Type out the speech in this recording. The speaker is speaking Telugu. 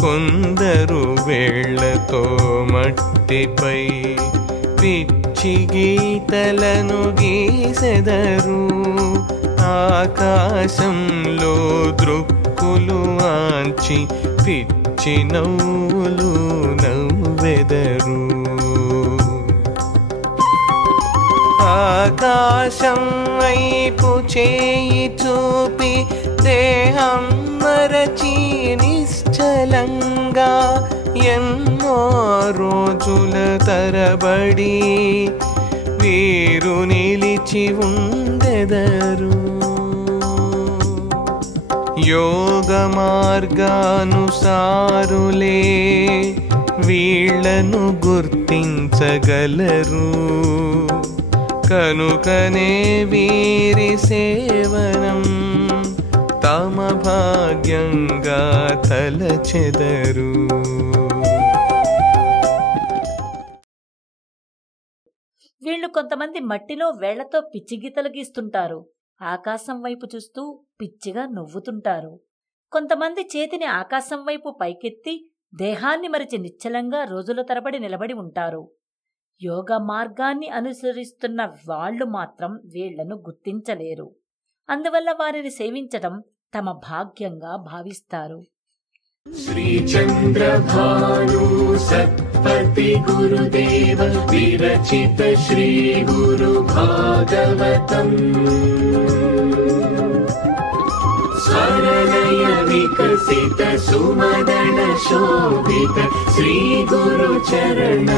కొందరు వేళ్లతో మట్టిపై పిచ్చి గీతలను గీసెదరు. ఆకాశంలో దృక్కులు ఆంచి పిచ్చి నవ్వులు నవ్వెదరు. ఆకాశం వైపు చేయి చూపి దేహం మరచి నిశ్చలంగా ఎన్నో రోజుల తరబడి వీరు నిలిచి ఉండెదరు. యోగ మార్గానుసారులే వీళ్లను గుర్తించగలరు. కనుకనే వీరి సేవనం తమ భాగ్యంగా తలచెదరు. వీళ్ళు కొంతమంది మట్టిలో వేళ్లతో పిచ్చి గీతలు గీస్తుంటారు. ఆకాశం వైపు చూస్తూ పిచ్చిగా నవ్వుతుంటారు. కొంతమంది చేతిని ఆకాశం వైపు పైకెత్తి దేహాన్ని మరిచి నిశ్చలంగా రోజుల తరబడి నిలబడి ఉంటారు. యోగ మార్గాన్ని అనుసరిస్తున్న వాళ్ళు మాత్రం వీళ్లను గుర్తించలేరు. అందువల్ల వారిని సేవించటం తమ భాగ్యంగా భావిస్తారు. శ్రీ చంద్రభాను సత్పతి గురుదేవ విరచిత శ్రీ గురు భాగవతం స్వరలయ వికసిత సుమదన శోభిత శ్రీ గురు చరణ